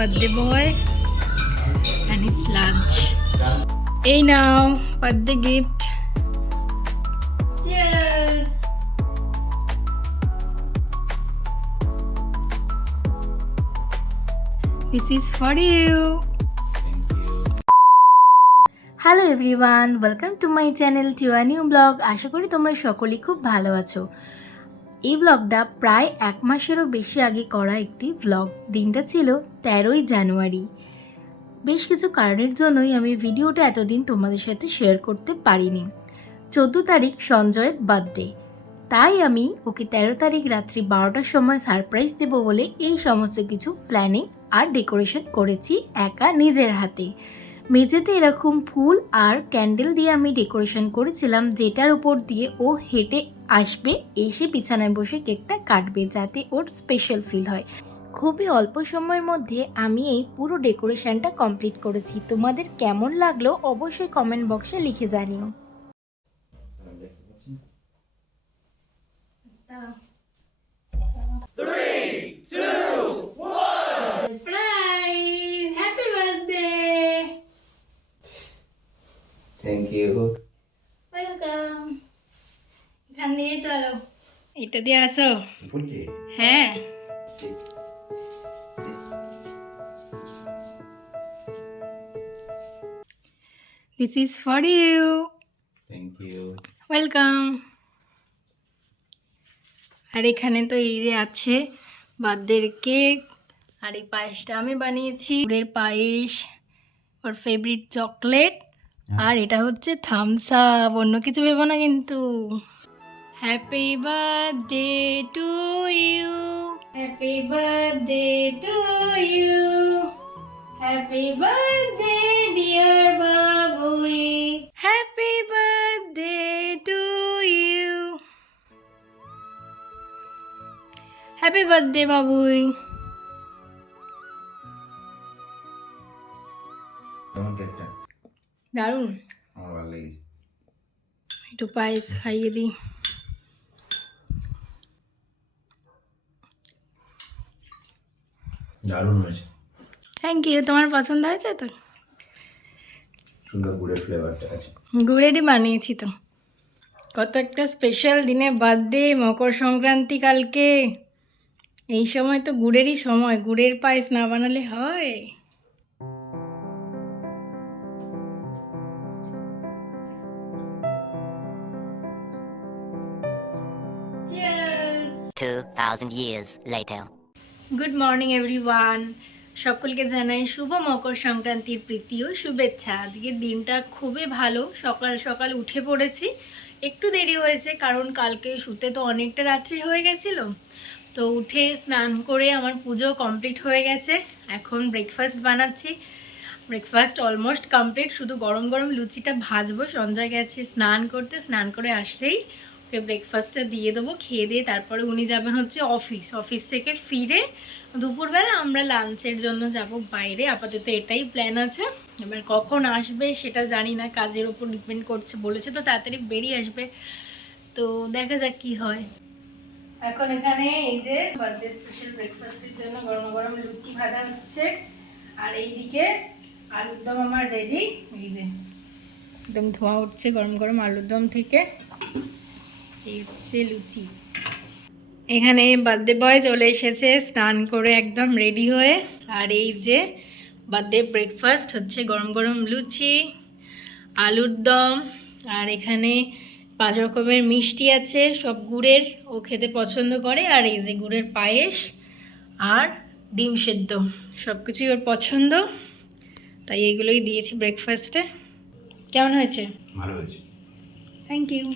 birthday boy and his lunch. Hey now, birthday gift. Cheers. This is for you. Hello everyone, welcome to my channel to a new blog. আশা করি তোমরা সকলেই খুব ভালো আছো। এই ব্লগটা প্রায় 1 মাসেরও বেশি আগে করা একটি ব্লগ। দিনটা ছিল 13ই জানুয়ারি। বেশ কিছু কারণের জন্যই আমি ভিডিওটা এতদিন তোমাদের সাথে শেয়ার করতে পারিনি। 14 তারিখ সঞ্জয়ের বার্থডে, তাই আমি ওকে 13 তারিখ রাত্রি 12টার সময় সারপ্রাইজ দেবো বলে এই সমস্ত কিছু প্ল্যানিং আর ডেকোরেশন করেছি একা নিজের হাতে। মেঝেতে এরকম ফুল আর ক্যান্ডেল দিয়ে আমি ডেকোরেশন করেছিলাম, যেটার উপর দিয়ে ও হেঁটে আসবে, এসে বিছানায় বসে কেকটা কাটবে, যাতে ওর স্পেশাল ফিল হয়। খুবই অল্প সময়ের মধ্যে আমি এই পুরো ডেকোরেশনটা কমপ্লিট করেছি। তোমাদের কেমন লাগলো অবশ্যই কমেন্ট বক্সে লিখে জানিও। Thank you. ওয়েলকাম। এখান দিয়ে চলো, এটা দিয়ে আসো। হ্যাঁ, this is for you. Thank you. Welcome. আর এখানে তো এই যে আছে বার্থডের কেক, আর এই পায়েসটা আমি বানিয়েছি, গুড়ের পায়েস, ওর ফেভারিট চকলেট, আর এটা হচ্ছে থামস আপ। অন্য কিছু ভেবো না কিন্তু। Happy birthday to you, happy birthday to you, happy birthday dear Babui, happy birthday to you, happy birthday Babui. কেমন কেকটা? দারুণ, আমার ভালো লেগেছে। একটু পায়েস খাইয়ে দিই। দারুণ হয়েছে। Thank you. তোমার পছন্দ হয়েছে তো? সুন্দর গুড়ের ফ্লেভারটা আছে। গুড়েরই বানিয়েছি তো। কত একটা স্পেশাল দিনে বার্থডে, মকর সংক্রান্তি কালকে। এই সময় তো গুড়েরই সময়, গুড়ের পায়েস না বানালে হয়? Cheers! 2,000 years later. Good morning everyone, সকলকে জানাই শুভ মকর সংক্রান্তির প্রীতি ও শুভেচ্ছা। আজকের দিনটা খুবই ভালো। সকাল সকাল উঠে পড়েছি, একটু দেরি হয়েছে কারণ কালকে শুতে তো অনেকটা রাত্রি হয়ে গেছিলো। তো উঠে স্নান করে আমার পুজো কমপ্লিট হয়ে গেছে। এখন ব্রেকফাস্ট বানাচ্ছি। ব্রেকফাস্ট অলমোস্ট কমপ্লিট, শুধু গরম গরম লুচিটা ভাজবো। সঞ্জয় গেছে স্নান করতে, স্নান করে আসলেই ওকে ব্রেকফাস্টটা দিয়ে দেবো। খেয়ে দিয়ে তারপরে উনি যাবেন হচ্ছে অফিস থেকে ফিরে দুপুরবেলা আমরা লাঞ্চের জন্য যাব বাইরে। আপাতত এটাই প্ল্যান আছে। এবার কখন আসবে সেটা জানি না, কাজের ওপর ডিপেন্ড করছে। বলেছে তো তাড়াতাড়ি বেরিয়ে আসবে, তো দেখা যাক কি হয়। এখন এখানে এই যে বার্থডে স্পেশাল ব্রেকফাস্টের জন্য গরম গরম লুচি ভাজা হচ্ছে, আর এইদিকে আলুর দম আমার রেডি। এই যে একদম ধোঁয়া উঠছে গরম গরম আলুর দম থেকে। এই হচ্ছে লুচি। এখানে বার্থডে বয় চলে এসেছে স্নান করে একদম রেডি হয়ে। আর এই যে বার্থডে ব্রেকফাস্ট হচ্ছে গরম গরম লুচি, আলুর দম, আর এখানে 5 রকমের মিষ্টি আছে, সব গুড়ের, ও খেতে পছন্দ করে। আর এই যে গুড়ের পায়েস আর ডিম সেদ্ধ, সব কিছুই ওর পছন্দ, তাই এইগুলোই দিয়েছি ব্রেকফাস্টে। কেমন হয়েছে? ভালো হয়েছে। Thank you.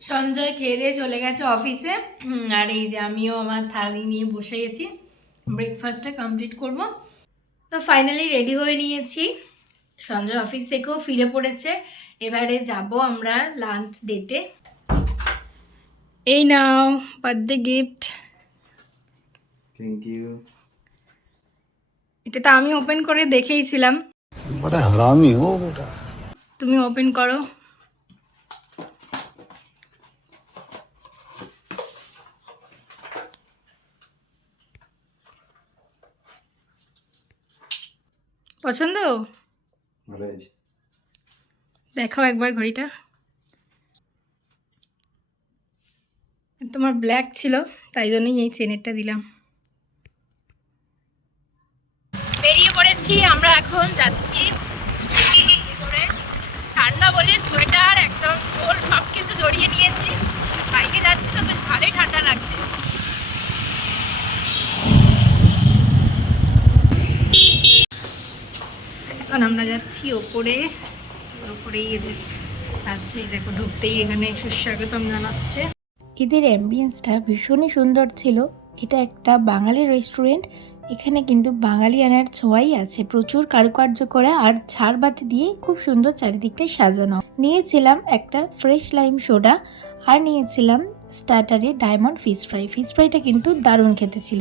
সঞ্জয় খেয়ে দিয়ে চলে গেছে অফিসে, আর এই যে আমিও আমার থালি নিয়ে বসে গেছি, ব্রেকফাস্টটা কমপ্লিট করব। তো ফাইনালি রেডি হয়ে নিয়েছি। সঞ্জয় অফিস থেকেও ফিরে পড়েছে। এবারে যাব আমরা লাঞ্চ ডেটে। এই নাও বার্থডে গিফট। Thank you. এটা তো আমি ওপেন করে দেখেইছিলাম। बड़ा हरामी हो बेटा। তুমি ওপেন করো। পছন্দ? ভালো হয়েছে। দেখাও একবার ঘড়িটা। তোমার ব্ল্যাক ছিল, তাই জন্যই এই চেনেরটা দিলাম। বেরিয়ে পড়েছি, আমরা এখন যাচ্ছি করে। ঠান্ডা বলে সোয়েটার একদম স্টোল সব কিছু জড়িয়ে নিয়েছি। বাইকে যাচ্ছি তো বেশ ভালোই ঠান্ডা লাগছে। এখন আমরা যাচ্ছি ওপরে। ওপরেই এদের আছে, দেখো ঢুকতেই এখানে সুস্বাগতম জানাচ্ছে। এদের অ্যাম্বিয়েন্সটা ভীষণই সুন্দর ছিল। এটা একটা বাঙালি রেস্টুরেন্ট। এখানে কিন্তু বাঙালিয়ানার ছোঁয়াই আছে, প্রচুর কারুকার্য করা আর ঝাড়বাতি দিয়ে খুব সুন্দর চারিদিকটা সাজানো। নিয়েছিলাম একটা ফ্রেশ লাইম সোডা আর নিয়েছিলাম স্টার্টারে ডায়মন্ড ফিশ ফ্রাই। ফিশ ফ্রাইটা কিন্তু দারুণ খেতে ছিল।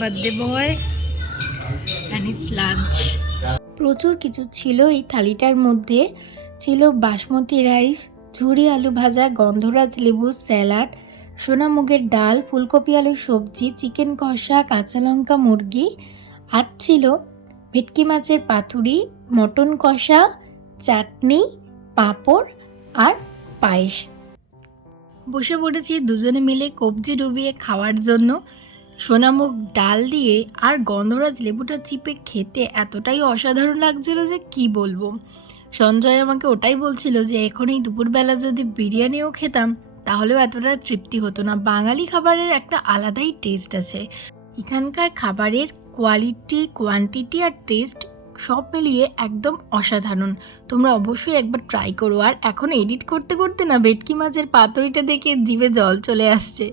Birthday boy and his lunch. প্রচুর কিছু ছিল এই থালিটার মধ্যে। ছিল বাসমতি রাইস, ঝুরি আলু ভাজা, গন্ধরাজ লেবু, স্যালাড, সোনামুগের ডাল, ফুলকপি আলুর সবজি, চিকেন কষা, কাঁচা লঙ্কা মুরগি, আর ছিল ভেটকি মাছের পাতুরি, মটন কষা, চাটনি, পাঁপড় আর পায়েস। বসে পড়েছি দুজনে মিলে কবজি ডুবিয়ে খাওয়ার জন্য। সোনামুগ ডাল দিয়ে আর গন্ধরাজ লেবুটা চিপে খেতে এতটাই অসাধারণ লাগছিল যে কি বলবো। সঞ্জয় আমাকে ওটাই বলছিল যে এখন এই দুপুরবেলা যদি বিরিয়ানিও খেতাম তাহলেও এতটা তৃপ্তি হতো না। বাঙালি খাবারের একটা আলাদাই টেস্ট আছে। এখানকার খাবারের কোয়ালিটি, কোয়ান্টিটি আর টেস্ট সব মিলিয়ে একদম অসাধারণ। তোমরা অবশ্যই একবার ট্রাই করো। আর এখন এডিট করতে করতে না ভেটকি মাছের পাতুরিটা দেখে জিভে জল চলে আসছে।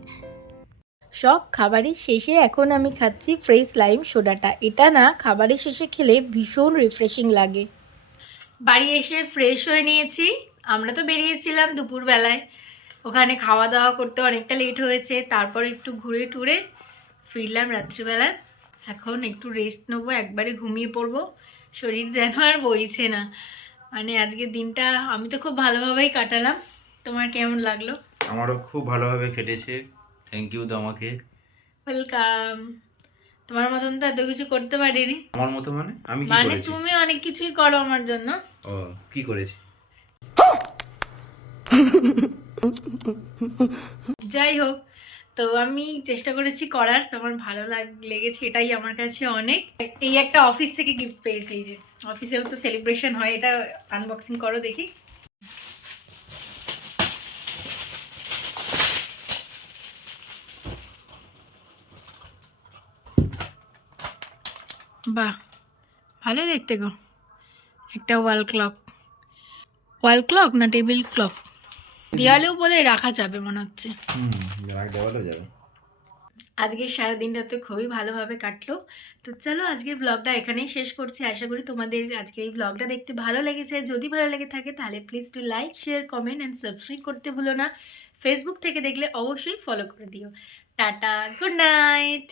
সব খাবারের শেষে এখন আমি খাচ্ছি ফ্রেশ লাইম সোডাটা। এটা না খাবারের শেষে খেলে ভীষণ রিফ্রেশিং লাগে। বাড়ি এসে ফ্রেশ হয়ে নিয়েছি। আমরা তো বেরিয়েছিলাম দুপুরবেলায়, ওখানে খাওয়া দাওয়া করতে অনেকটা লেট হয়েছে। তারপর একটু ঘুরে টুরে ফিরলাম রাত্রিবেলায়। এখন একটু রেস্ট নেবো, একবারে ঘুমিয়ে পড়বো। শরীর যেন আর বইছে না। মানে আজকের দিনটা আমি তো খুব ভালোভাবেই কাটালাম। তোমার কেমন লাগলো? আমারও খুব ভালোভাবে কেটেছে। থ্যাংক ইউ তোমাকে। ওয়েলকাম। তোমার মতন তো এত কিছু করতে পারিনি। আমার মতো মানে আমি কি মানে করেছি? তুমি অনেক কিছুই করো আমার জন্য। ও কি করেছি? যাই হোক, তো আমি চেষ্টা করেছি করার। তোমার ভালো লেগেছে, এটাই আমার কাছে অনেক। এই একটা অফিস থেকে গিফট পেয়েছি। এই যে অফিসেও তো সেলিব্রেশন হয়, এটা আনবক্সিং করো দেখি। বাহ, ভালো দেখতে গো। একটা ওয়াল ক্লক। ওয়াল ক্লক না টেবিল ক্লক? দেওয়ালেও বোধহয় রাখা যাবে মনে হচ্ছে। দেওয়ালো যাবে। আজকের সারাদিনটা তো খুবই ভালোভাবে কাটলো। তো চলো আজকের ব্লগটা এখানেই শেষ করছি। আশা করি তোমাদের আজকের এই ব্লগটা দেখতে ভালো লেগেছে। যদি ভালো লেগে থাকে তাহলে please to like, share, comment and subscribe করতে ভুলো না। ফেসবুক থেকে দেখলে অবশ্যই ফলো করে দিও। Tata, good night.